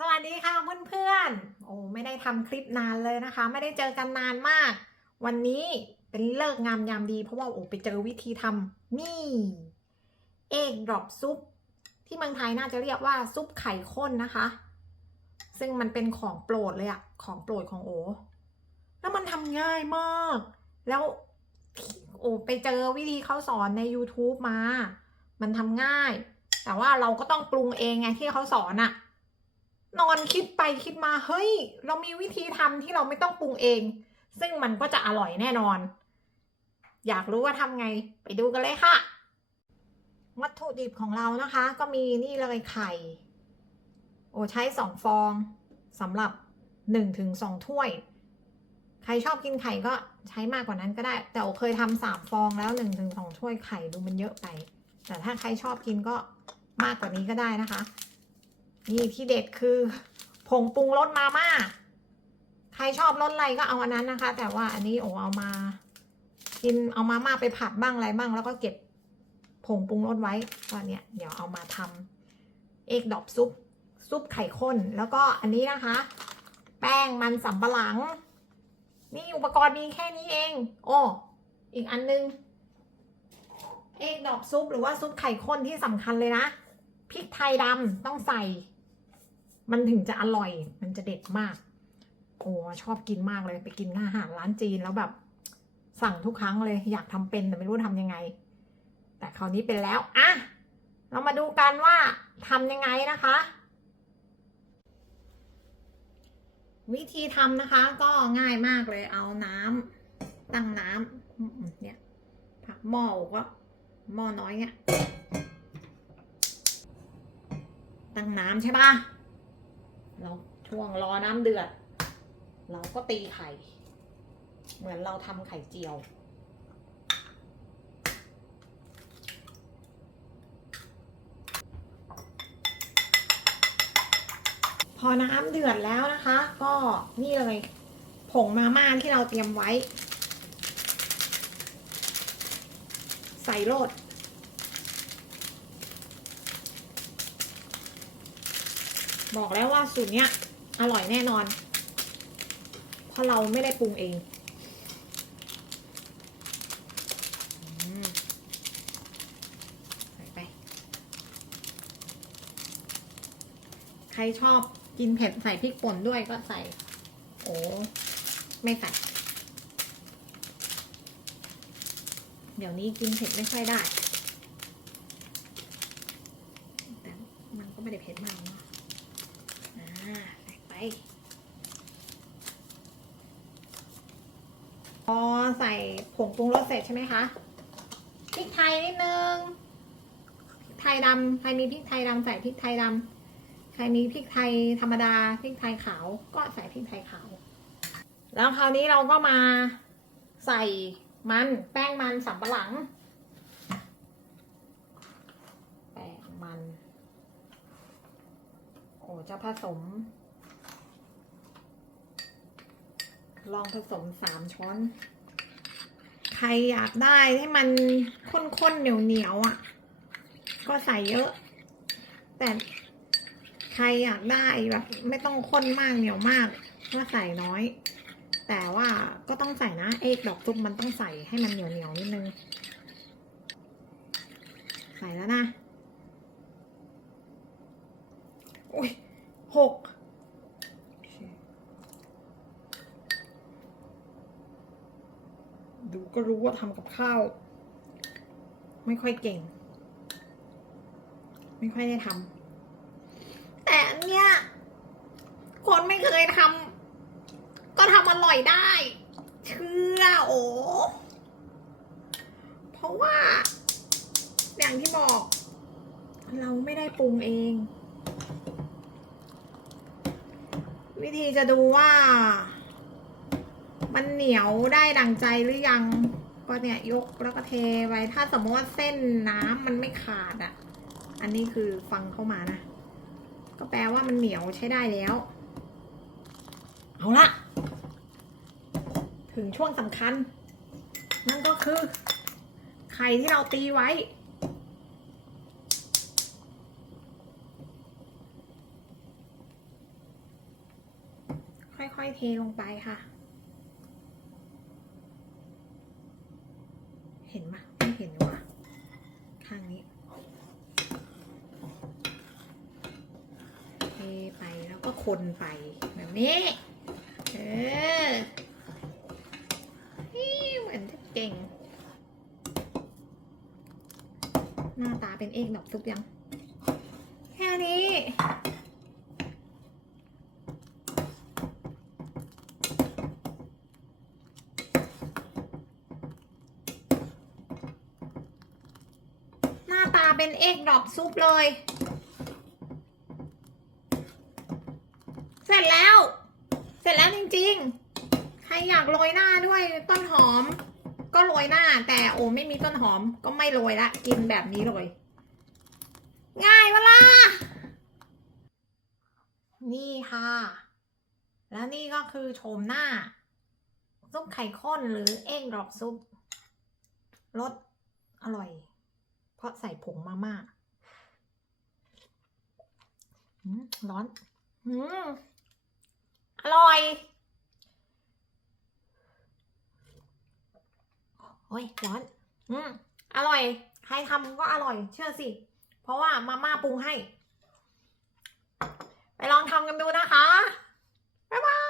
สวัสดีค่ะเพื่อนๆ โอ้ไม่ได้ทำคลิปนานเลยนะคะ ไม่ได้เจอกันนานมาก วันนี้เป็นเลิกงามยามดี เพราะว่าโอ้ไปเจอวิธีทำนี่เอกดรอปซุป ที่เมืองไทยน่าจะเรียกว่าซุปไข่ข้นนะคะ ซึ่งมันเป็นของโปรดเลยอะของโปรดของโอแล้วมันทำง่ายมาก แล้วโอ้ไปเจอวิธีเขาสอนใน YouTube มา มันทำง่าย แต่ว่าเราก็ต้องปรุงเองไงที่เขาสอนอะ นอนคิดไปคิดมาเฮ้ย เรามีวิธีทำที่เราไม่ต้องปรุงเอง ซึ่งมันก็จะอร่อยแน่นอน อยากรู้ว่าทำไงไปดูกันเลยค่ะ วัตถุดิบของเรานะคะ ก็มีนี่เลยไข่ โอ้ใช้สองฟองสำหรับหนึ่งถึงสองถ้วย ใครชอบกินไข่ก็ใช้มากกว่านั้นก็ได้ แต่โอเคยทำสามฟองแล้วหนึ่งถึงสองถ้วยไข่ดูมันเยอะไป แต่ถ้าใครชอบกินก็มากกว่านี้ก็ได้นะคะ นี่ที่เด็ดคือผงปรุงรสมาม่า ใครชอบรสอะไรก็เอาอันนั้นนะคะ แต่ว่าอันนี้โอ้เอามา กินเอามาม่าไปผัดบ้างอะไรบ้างแล้วก็เก็บผงปรุงรสไว้ก็เนี่ยเดี๋ยวเอามาทำเอกดอกซุปซุปไข่ข้น แล้วก็อันนี้นะคะ แป้งมันสำปะหลัง นี่อุปกรณ์มีแค่นี้เอง โอ้อีกอันนึง เอกดอกซุปหรือว่าซุปไข่ข้นที่สำคัญเลยนะพริกไทยดำต้องใส่ มันถึงจะอร่อย มันจะเด็ดมาก โอ้ชอบกินมากเลย ไปกินอาหารร้านจีนแล้วแบบ สั่งทุกครั้งเลย อยากทำเป็นแต่ไม่รู้ทำยังไง แต่คราวนี้เป็นแล้วอะเรามาดูกันว่าทำยังไงนะคะ วิธีทำนะคะ ก็ง่ายมากเลย เอาน้ำตั้งน้ำอืมเนี่ยผักหม้อก็หม้อน้อยเนี่ยตั้งน้ำใช่ปะ เราช่วงรอน้ำเดือด เราก็ตีไข่ เหมือนเราทำไข่เจียว พอน้ำเดือดแล้วนะคะ ก็นี่เลย ผงมาม่าที่เราเตรียมไว้ ใส่โรด บอกแล้วว่าสูตรเนี้ย อร่อยแน่นอน เพราะเราไม่ได้ปรุงเองอใส่ไปใครชอบกินเผ็ดใส่พริกป่นด้วยก็ใส่ โอ้ไม่ใส่ เดี๋ยวนี้กินเผ็ดไม่ค่อยได้ แต่มันก็ไม่ได้เผ็ดมากเนาะ พอใส่ผงปรุงรสเสร็จใช่ไหมคะพริกไทยนิดนึงพริกไทยดำใครมีพริกไทยดำใส่พริกไทยดำใครมีพริกไทยธรรมดาพริกไทยขาวก็ใส่พริกไทยขาว แล้วคราวนี้เราก็มาใส่มันแป้งมันสำปะหลังแป้งมัน โอ้จะผสม ลองผสมสามช้อน ใครอยากได้ให้มันข้นๆเหนียวๆอะ ก็ใส่เยอะ แต่ใครอยากได้แบบไม่ต้องข้นมากเหนียวมาก ก็ใส่น้อย แต่ว่าก็ต้องใส่นะเอกดอกซุปมันต้องใส่ให้มันเหนียวเหนียวๆนิดนึง ใส่แล้วนะ อุ้ยหก ดูก็รู้ว่าทำกับข้าว ไม่ค่อยเก่ง ไม่ค่อยได้ทำแต่อันเนี้ยคนไม่เคยทำก็ทำอร่อยได้ เชื่อโอเพราะว่า อย่างที่บอก เราไม่ได้ปรุงเอง วิธีจะดูว่า มันเหนียวได้ดังใจหรือยังก็เนี่ยยกแล้วก็เทไว้ถ้าสมมติว่าเส้นน้ำมันไม่ขาดอะ อันนี้คือฟังเข้ามานะ ก็แปลว่ามันเหนียวใช้ได้แล้ว เอาละถึงช่วงสำคัญ นั่นก็คือไข่ที่เราตีไว้ ค่อยๆเทลงไปค่ะ เห็นไหมไม่เห็นว่ะข้างนี้ เทไปแล้วก็ คนไปแบบนี้ เออนี่เหมือนจะเก่ง หน้าตาเป็นเอกดอกซุปยัง แค่นี้หน้าตาเป็นเอกดอกซุปเลย เส ร็จแล้ว เสร็จแล้วจริงๆ ใครอยากโรยหน้าด้วยต้นหอม ก็โรยหน้า แต่โอ้ไม่มีต้นหอมก็ไม่โรยละ กินแบบนี้เลย ง่ายวะล่ะนี่ค่ะ แล้วนี่ก็คือโฉมหน้าซุปไข่ข้นหรือเอ็งดอกซุปรสอร่อย เพราะใส่ผงมาม่าร้อน อืม อร่อย โอ้ยร้อน อืม อร่อย ใครทำก็อร่อย เชื่อสิ เพราะว่ามาม่าปรุงให้ ไปลองทำกันดูนะคะ บ๊ายบาย